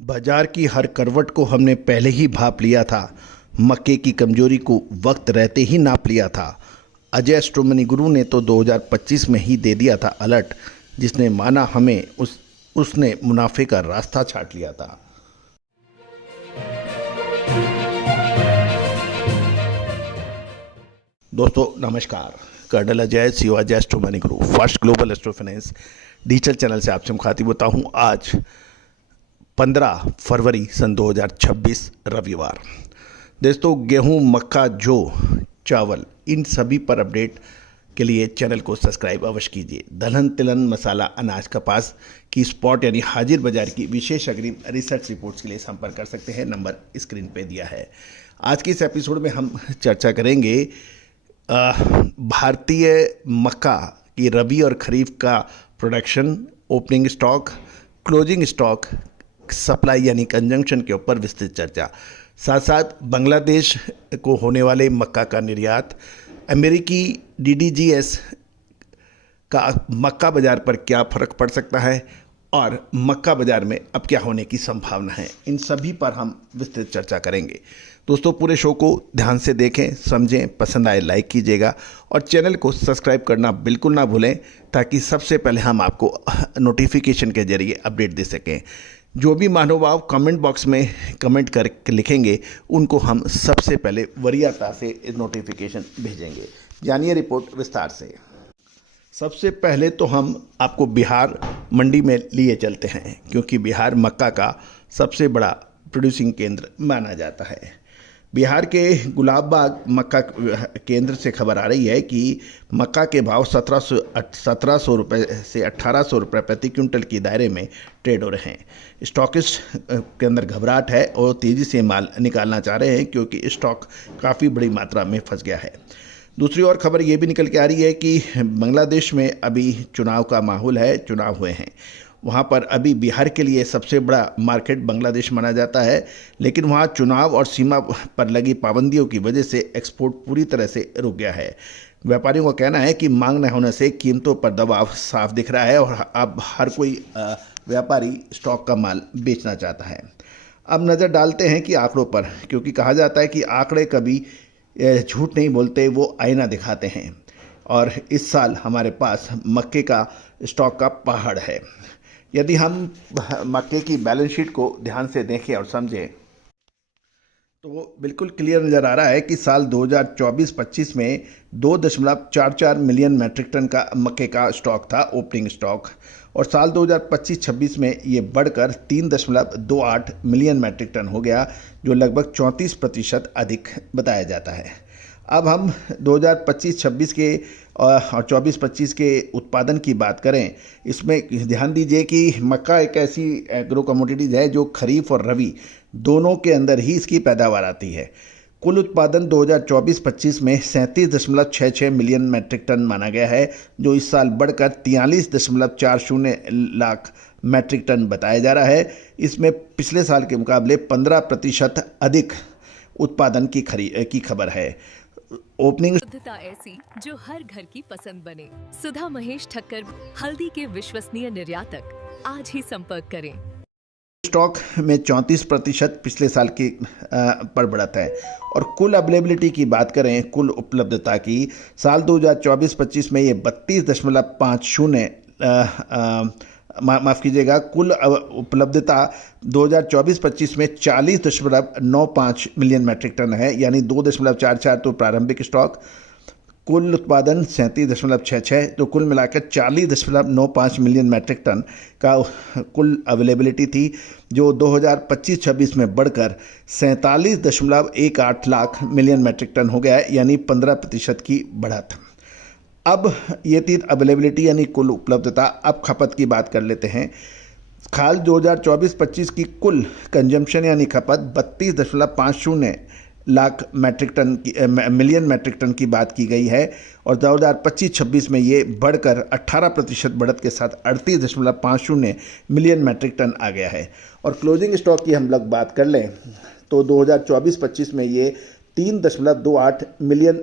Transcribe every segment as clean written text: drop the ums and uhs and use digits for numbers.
बाजार की हर करवट को हमने पहले ही भांप लिया था। मक्के की कमजोरी को वक्त रहते ही नाप लिया था। अजय एस्ट्रोमनी गुरु ने तो 2025 में ही दे दिया था अलर्ट, जिसने माना हमें उसने मुनाफे का रास्ता छाट लिया था। दोस्तों नमस्कार। कर्नल अजय सीओ अजय एस्ट्रोमनी गुरु first global astro finance digital channel से आपसे मुखातिब होता हूं। आज 15 फरवरी सन 2026 रविवार। दोस्तों गेहूं, मक्का, जौ, चावल, इन सभी पर अपडेट के लिए चैनल को सब्सक्राइब अवश्य कीजिए। दलहन, तिलहन, मसाला, अनाज, कपास की स्पॉट यानी हाजिर बाजार की विशेष अग्रिम रिसर्च रिपोर्ट्स के लिए संपर्क कर सकते हैं। नंबर स्क्रीन पे दिया है। आज के इस एपिसोड में हम चर्चा करेंगे भारतीय मक्का की रबी और खरीफ का production, opening stock, closing stock, supply यानी कंजंक्शन के ऊपर विस्तृत चर्चा। साथ साथ बांग्लादेश को होने वाले मक्का का निर्यात, अमेरिकी डीडीजीएस का मक्का बाज़ार पर क्या फ़र्क पड़ सकता है और मक्का बाज़ार में अब क्या होने की संभावना है, इन सभी पर हम विस्तृत चर्चा करेंगे। दोस्तों पूरे शो को ध्यान से देखें, समझें, पसंद आए लाइक कीजिएगा और चैनल को सब्सक्राइब करना बिल्कुल ना भूलें, ताकि सबसे पहले हम आपको नोटिफिकेशन के जरिए अपडेट दे सकें। जो भी महानुभाव कमेंट बॉक्स में कमेंट करके लिखेंगे, उनको हम सबसे पहले वरीयता से नोटिफिकेशन भेजेंगे। जानिए रिपोर्ट विस्तार से। सबसे पहले तो हम आपको बिहार मंडी में लिए चलते हैं, क्योंकि बिहार मक्का का सबसे बड़ा प्रोड्यूसिंग केंद्र माना जाता है। बिहार के गुलाबबाग मक्का केंद्र से खबर आ रही है कि मक्का के भाव 1700 रुपये से 1800 रुपये प्रति क्विंटल की दायरे में ट्रेड हो रहे हैं। स्टॉकिस्ट के अंदर घबराहट है और तेज़ी से माल निकालना चाह रहे हैं, क्योंकि स्टॉक काफ़ी बड़ी मात्रा में फंस गया है। दूसरी ओर खबर ये भी निकल के आ रही है कि बांग्लादेश में अभी चुनाव का माहौल है, चुनाव हुए हैं। वहाँ पर अभी बिहार के लिए सबसे बड़ा मार्केट बांग्लादेश माना जाता है, लेकिन वहाँ चुनाव और सीमा पर लगी पाबंदियों की वजह से एक्सपोर्ट पूरी तरह से रुक गया है। व्यापारियों का कहना है कि मांग न होने से कीमतों पर दबाव साफ दिख रहा है और अब हर कोई व्यापारी स्टॉक का माल बेचना चाहता है। अब नज़र डालते हैं कि आंकड़ों पर, क्योंकि कहा जाता है कि आंकड़े कभी झूठ नहीं बोलते, वो आईना दिखाते हैं। और इस साल हमारे पास मक्के का स्टॉक का पहाड़ है। यदि हम मक्के की बैलेंस शीट को ध्यान से देखें और समझें तो बिल्कुल क्लियर नज़र आ रहा है कि साल 2024-25 में 2.44 मिलियन मैट्रिक टन का मक्के का स्टॉक था, ओपनिंग स्टॉक, और साल 2025-26 में ये बढ़कर 3.28 मिलियन मैट्रिक टन हो गया, जो लगभग 34% अधिक बताया जाता है। अब हम 2025-26 के और 24-25 के उत्पादन की बात करें, इसमें ध्यान दीजिए कि मक्का एक ऐसी एग्रो कमोडिटीज़ है जो खरीफ और रबी दोनों के अंदर ही इसकी पैदावार आती है। कुल उत्पादन 2024-25 में 37.66 मिलियन मैट्रिक टन माना गया है, जो इस साल बढ़कर 43.40 लाख मैट्रिक टन बताया जा रहा है। इसमें पिछले साल के मुकाबले 15% अधिक उत्पादन की खबर है। ओपनिंग शुद्धता ऐसी जो हर घर की पसंद बने। सुधा महेश ठक्कर, हल्दी के विश्वसनीय निर्यातक। आज ही संपर्क करें। स्टॉक में 34% पिछले साल की पर बढ़त है। और कुल अवेलेबिलिटी की बात करें, कुल उपलब्धता की, साल 2024-25 में ये 32.50 माफ़ कीजिएगा, कुल उपलब्धता 2024-25 में 40.95 मिलियन मैट्रिक टन है, यानी 2.44 तो प्रारंभिक स्टॉक, कुल उत्पादन 37.66, तो कुल मिलाकर 40.95 मिलियन मैट्रिक टन का कुल अवेलेबिलिटी थी, जो 2025-26 में बढ़कर 47.18 लाख मिलियन मैट्रिक टन हो गया है, यानी 15% की बढ़त। अब ये थी अवेलेबिलिटी यानी कुल उपलब्धता। अब खपत की बात कर लेते हैं। खाल 2024-25 की कुल कंजम्पशन यानी खपत 32.50 लाख मैट्रिक टन की मिलियन मैट्रिक टन की बात की गई है, और 2025-26 में ये बढ़कर 18% बढ़त के साथ 38.50 मिलियन मैट्रिक टन आ गया है। और क्लोजिंग स्टॉक की हम लोग बात कर लें तो 2024-25 में ये 3.28 मिलियन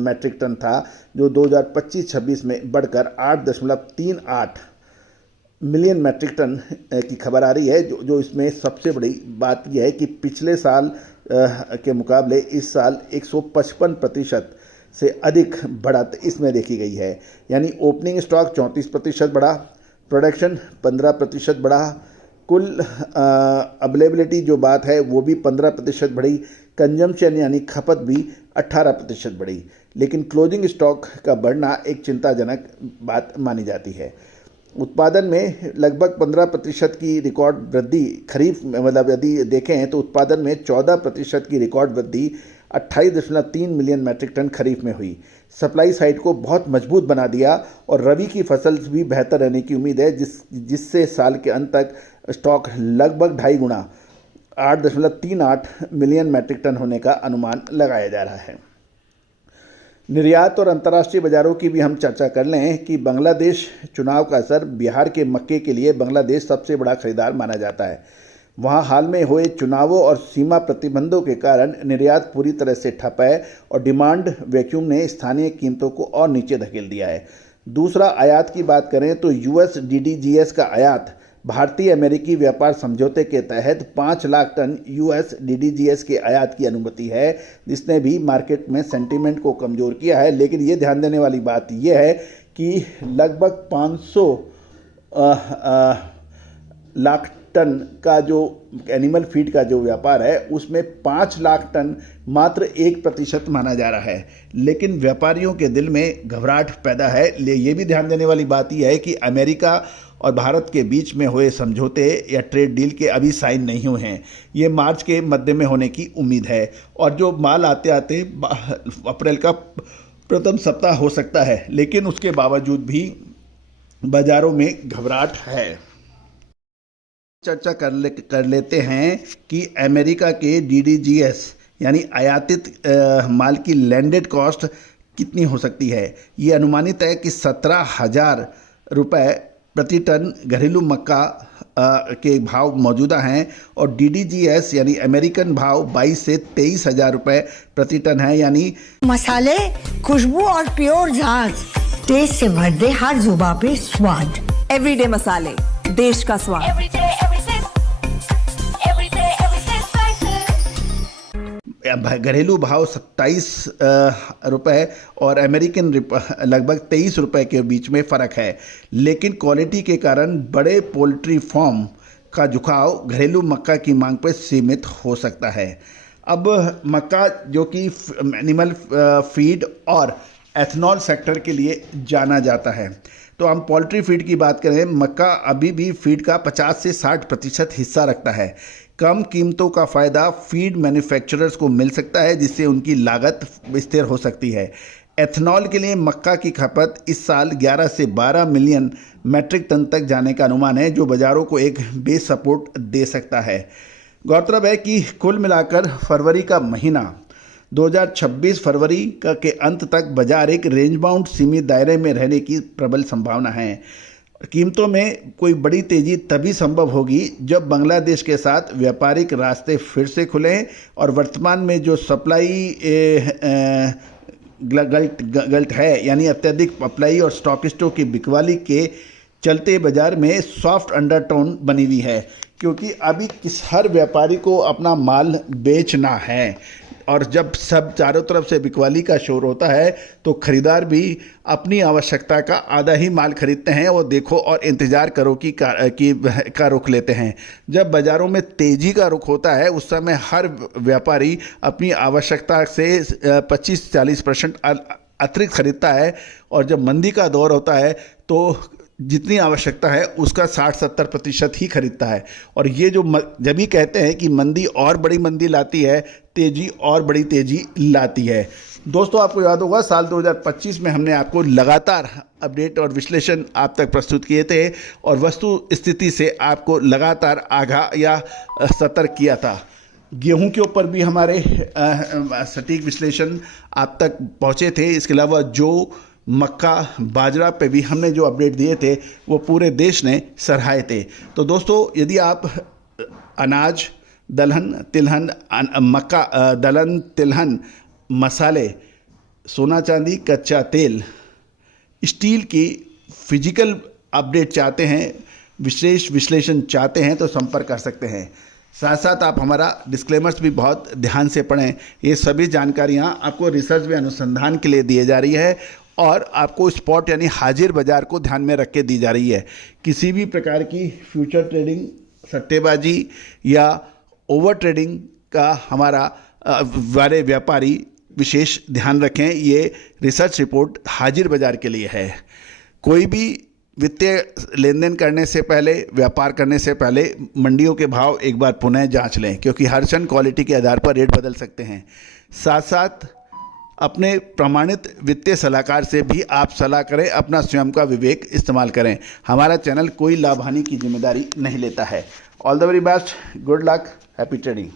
मैट्रिक टन था, जो 2025-26 में बढ़कर 8.38 मिलियन मैट्रिक टन की खबर आ रही है। जो इसमें सबसे बड़ी बात यह है कि पिछले साल के मुकाबले इस साल 155% से अधिक बढ़त इसमें देखी गई है। यानी ओपनिंग स्टॉक 34% बढ़ा, प्रोडक्शन 15% बढ़ा, कुल अवेलेबिलिटी जो बात है वो भी 15% बढ़ी, कंजम्पशन यानी खपत भी 18% बढ़ी। लेकिन क्लोजिंग स्टॉक का बढ़ना एक चिंताजनक बात मानी जाती है। उत्पादन में लगभग 15% की रिकॉर्ड वृद्धि खरीफ में, मतलब यदि देखें तो उत्पादन में 14% की रिकॉर्ड वृद्धि 28.3 मिलियन मैट्रिक टन खरीफ में हुई। सप्लाई साइड को बहुत मजबूत बना दिया और रबी की फसल भी बेहतर रहने की उम्मीद है, जिससे साल के अंत तक स्टॉक लगभग 2.5 गुना 8.38 मिलियन मैट्रिक टन होने का अनुमान लगाया जा रहा है। निर्यात और अंतर्राष्ट्रीय बाजारों की भी हम चर्चा कर लें कि बांग्लादेश चुनाव का असर। बिहार के मक्के के लिए बांग्लादेश सबसे बड़ा खरीदार माना जाता है। वहाँ हाल में हुए चुनावों और सीमा प्रतिबंधों के कारण निर्यात पूरी तरह से ठप है और डिमांड वैक्यूम ने स्थानीय कीमतों को और नीचे धकेल दिया है। दूसरा, आयात की बात करें तो USDDGS का आयात भारतीय अमेरिकी व्यापार समझौते के तहत 5 लाख टन USDDGS के आयात की अनुमति है, जिसने भी मार्केट में सेंटीमेंट को कमज़ोर किया है। लेकिन ये ध्यान देने वाली बात यह है कि लगभग 500 लाख टन का जो एनिमल फीड का जो व्यापार है उसमें 5 लाख टन मात्र 1% माना जा रहा है। लेकिन व्यापारियों के दिल में घबराहट पैदा है। ये भी ध्यान देने वाली बात यह है कि अमेरिका और भारत के बीच में हुए समझौते या ट्रेड डील के अभी साइन नहीं हुए हैं। ये मार्च के मध्य में होने की उम्मीद है और जो माल आते आते अप्रैल का प्रथम सप्ताह हो सकता है। लेकिन उसके बावजूद भी बाज़ारों में घबराहट है। चर्चा कर लेते हैं कि अमेरिका के DDGS यानी आयातित माल की लैंडेड कॉस्ट कितनी हो सकती है। ये अनुमानित है कि 17,000 रुपये प्रति टन घरेलू मक्का के भाव मौजूदा हैं और DDGS यानी अमेरिकन भाव 22 से 23,000 रुपये प्रति टन है। यानी मसाले, खुशबू और प्योर झांझ, टेस्ट से भर दे हर जुबां पे स्वाद। एवरीडे मसाले, देश का स्वाद। घरेलू भाव 27 रुपये और अमेरिकन लगभग 23 रुपये के बीच में फ़र्क है। लेकिन क्वालिटी के कारण बड़े पोल्ट्री फार्म का झुकाव घरेलू मक्का की मांग पर सीमित हो सकता है। अब मक्का जो कि एनिमल फीड और एथनॉल सेक्टर के लिए जाना जाता है, तो हम पोल्ट्री फीड की बात करें, मक्का अभी भी फीड का 50 से 60% हिस्सा रखता है। कम कीमतों का फ़ायदा फीड मैन्युफैक्चरर्स को मिल सकता है, जिससे उनकी लागत स्थिर हो सकती है। एथनॉल के लिए मक्का की खपत इस साल 11 से 12 मिलियन मैट्रिक टन तक जाने का अनुमान है, जो बाज़ारों को एक बेस सपोर्ट दे सकता है। गौरतलब है कि कुल मिलाकर फरवरी का महीना 2026 फरवरी के अंत तक बाजार एक रेंज बाउंड सीमित दायरे में रहने की प्रबल संभावना है। कीमतों में कोई बड़ी तेज़ी तभी संभव होगी जब बांग्लादेश के साथ व्यापारिक रास्ते फिर से खुलें और वर्तमान में जो सप्लाई गल्ट है, यानी अत्यधिक सप्लाई और स्टॉकिस्टों की बिकवाली के चलते बाज़ार में सॉफ्ट अंडरटोन बनी हुई है, क्योंकि अभी हर व्यापारी को अपना माल बेचना है और जब सब चारों तरफ से बिकवाली का शोर होता है तो खरीदार भी अपनी आवश्यकता का आधा ही माल खरीदते हैं। वो देखो और इंतज़ार करो का रुख लेते हैं। जब बाज़ारों में तेज़ी का रुख होता है उस समय हर व्यापारी अपनी आवश्यकता से 25-40% अतिरिक्त खरीदता है और जब मंदी का दौर होता है तो जितनी आवश्यकता है उसका 60-70% ही खरीदता है। और ये जो जब भी कहते हैं कि मंदी और बड़ी मंदी लाती है, तेज़ी और बड़ी तेज़ी लाती है। दोस्तों, आपको याद होगा साल 2025 में हमने आपको लगातार अपडेट और विश्लेषण आप तक प्रस्तुत किए थे और वस्तु स्थिति से आपको लगातार आगाह या सतर्क किया था। गेहूं के ऊपर भी हमारे सटीक विश्लेषण आप तक पहुँचे थे। इसके अलावा जो मक्का, बाजरा पे भी हमने जो अपडेट दिए थे वो पूरे देश ने सराहे थे। तो दोस्तों, यदि आप अनाज, दलहन, तिलहन, मक्का, दलहन, तिलहन, मसाले, सोना चांदी, कच्चा तेल, स्टील की फिजिकल अपडेट चाहते हैं विशेष विश्लेषण चाहते हैं तो संपर्क कर सकते हैं। साथ साथ आप हमारा डिस्क्लेमर्स भी बहुत ध्यान से पढ़ें। ये सभी जानकारियाँ आपको रिसर्च व अनुसंधान के लिए दी जा रही है और आपको स्पॉट यानी हाजिर बाज़ार को ध्यान में रख के दी जा रही है। किसी भी प्रकार की फ्यूचर ट्रेडिंग, सट्टेबाजी या ओवर ट्रेडिंग का हमारा वाले व्यापारी विशेष ध्यान रखें। ये रिसर्च रिपोर्ट हाजिर बाज़ार के लिए है। कोई भी वित्तीय लेन देन करने से पहले, व्यापार करने से पहले मंडियों के भाव एक बार पुनः जांच लें, क्योंकि हर क्षण क्वालिटी के आधार पर रेट बदल सकते हैं। साथ साथ अपने प्रमाणित वित्तीय सलाहकार से भी आप सलाह करें, अपना स्वयं का विवेक इस्तेमाल करें। हमारा चैनल कोई लाभ हानि की जिम्मेदारी नहीं लेता है। All the very best, good luck, happy trading.